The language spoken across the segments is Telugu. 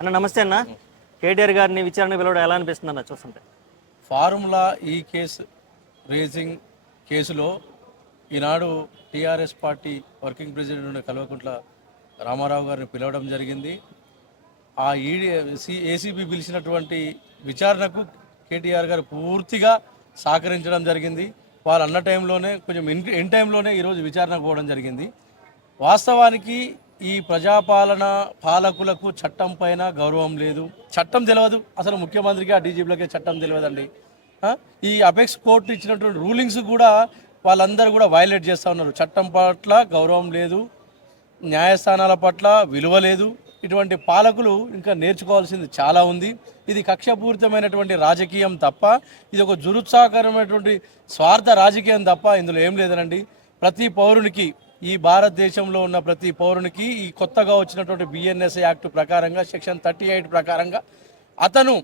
అన్న నమస్తే అన్న. కేటీఆర్ గారిని విచారణ పిలవడం ఎలా అనిపిస్తుంది అన్న చూస్తుంటే? ఫార్ములా ఈ కేసు రేజింగ్ కేసులో ఈనాడు టీఆర్ఎస్ పార్టీ వర్కింగ్ ప్రెసిడెంట్ ఉన్న కల్వకుంట్ల రామారావు గారిని పిలవడం జరిగింది. ఆ ఏసీబీ పిలిచినటువంటి విచారణకు కేటీఆర్ గారు పూర్తిగా సహకరించడం జరిగింది. వాళ్ళు అన్న టైంలోనే కొంచెం ఇన్ టైంలోనే ఈరోజు విచారణకు పోవడం జరిగింది. వాస్తవానికి ఈ ప్రజాపాలన పాలకులకు చట్టం పైన గౌరవం లేదు. చట్టం తెలియదు, అసలు ముఖ్యమంత్రికి ఆ డీజీపీలకే చట్టం తెలియదండి. ఈ అపెక్స్ కోర్టు ఇచ్చినటువంటి రూలింగ్స్ కూడా వాళ్ళందరూ కూడా వైలేట్ చేస్తూ ఉన్నారు. చట్టం పట్ల గౌరవం లేదు, న్యాయస్థానాల పట్ల విలువ లేదు. ఇటువంటి పాలకులు ఇంకా నేర్చుకోవాల్సింది చాలా ఉంది. ఇది కక్షపూరితమైనటువంటి రాజకీయం తప్ప, ఇది ఒక జురుత్సాహకరమైనటువంటి స్వార్థ రాజకీయం తప్ప ఇందులో ఏం లేదనండి. ప్రతి పౌరునికి, ఈ భారతదేశంలో ఉన్న ప్రతి పౌరునికి ఈ కొత్తగా వచ్చినటువంటి బిఎన్ఎస్ యాక్ట్ ప్రకారంగా సెక్షన్ 38 ప్రకారంగా అతను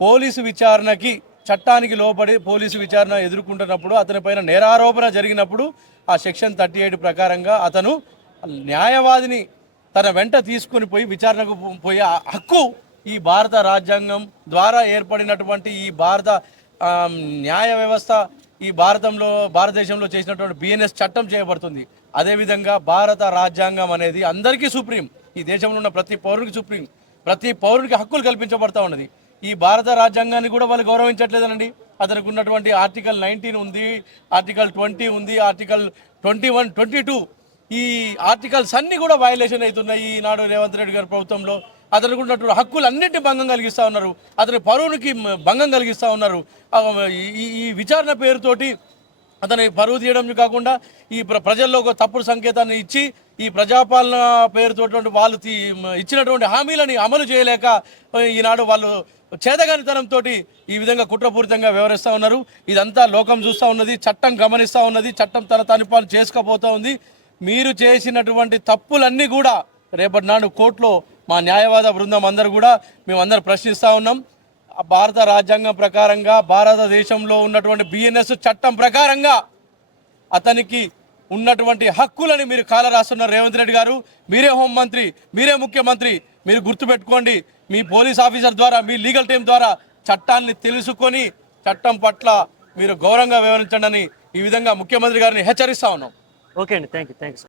పోలీసు విచారణకి, చట్టానికి లోబడి పోలీసు విచారణ ఎదుర్కొంటున్నప్పుడు, అతనిపైన నేరారోపణ జరిగినప్పుడు ఆ సెక్షన్ 38 ప్రకారంగా అతను న్యాయవాదిని తన వెంట తీసుకొని పోయి విచారణకు పోయే హక్కు ఈ భారత రాజ్యాంగం ద్వారా ఏర్పడినటువంటి ఈ భారత న్యాయ వ్యవస్థ, ఈ భారతదేశంలో చేసినటువంటి బిఎన్ఎస్ చట్టం చేయబడుతుంది. అదేవిధంగా భారత రాజ్యాంగం అనేది అందరికీ సుప్రీం. ఈ దేశంలో ఉన్న ప్రతి పౌరునికి సుప్రీం, ప్రతి పౌరునికి హక్కులు కల్పించబడతా ఉన్నది. ఈ భారత రాజ్యాంగాన్ని కూడా వాళ్ళు గౌరవించట్లేదనండి. అతనికి ఉన్నటువంటి ఆర్టికల్ 19 ఉంది, ఆర్టికల్ 20 ఉంది, ఆర్టికల్ 21, 22 ఈ ఆర్టికల్స్ అన్నీ కూడా వైలేషన్ అవుతున్నాయి. ఈనాడు రేవంత్ రెడ్డి గారి ప్రభుత్వంలో అతనికి ఉన్నటువంటి హక్కులు అన్నింటినీ భంగం కలిగిస్తూ ఉన్నారు. అతని పరువునికి భంగం కలిగిస్తూ ఉన్నారు. ఈ విచారణ పేరుతోటి అతని పరువు తీయడం కాకుండా ఈ ప్రజల్లో ఒక తప్పుడు సంకేతాన్ని ఇచ్చి ఈ ప్రజాపాలన పేరుతోటి వాళ్ళు ఇచ్చినటువంటి హామీలని అమలు చేయలేక ఈనాడు వాళ్ళు చేతగానితనంతో ఈ విధంగా కుట్రపూరితంగా వ్యవహరిస్తూ ఉన్నారు. ఇదంతా లోకం చూస్తూ ఉన్నది, చట్టం గమనిస్తూ ఉన్నది, చట్టం తన తనిపాలు చేసుకుపోతూ ఉంది. మీరు చేసినటువంటి తప్పులన్నీ కూడా రేపటి నాడు కోర్టులో మా న్యాయవాద బృందం అందరూ కూడా మేమందరం ప్రశ్నిస్తూ ఉన్నాం. భారత రాజ్యాంగం ప్రకారంగా, భారతదేశంలో ఉన్నటువంటి బిఎన్ఎస్ చట్టం ప్రకారంగా అతనికి ఉన్నటువంటి హక్కులని మీరు కాలరాస్తున్నారు. రేవంత్ రెడ్డి గారు, మీరే హోంమంత్రి, మీరే ముఖ్యమంత్రి, మీరు గుర్తుపెట్టుకోండి. మీ పోలీస్ ఆఫీసర్ ద్వారా, మీ లీగల్ టీం ద్వారా చట్టాన్ని తెలుసుకొని చట్టం పట్ల మీరు గౌరవంగా వ్యవహరించండి అని ఈ విధంగా ముఖ్యమంత్రి గారిని హెచ్చరిస్తా ఉన్నాం. ఓకే అండి, థ్యాంక్ యూ.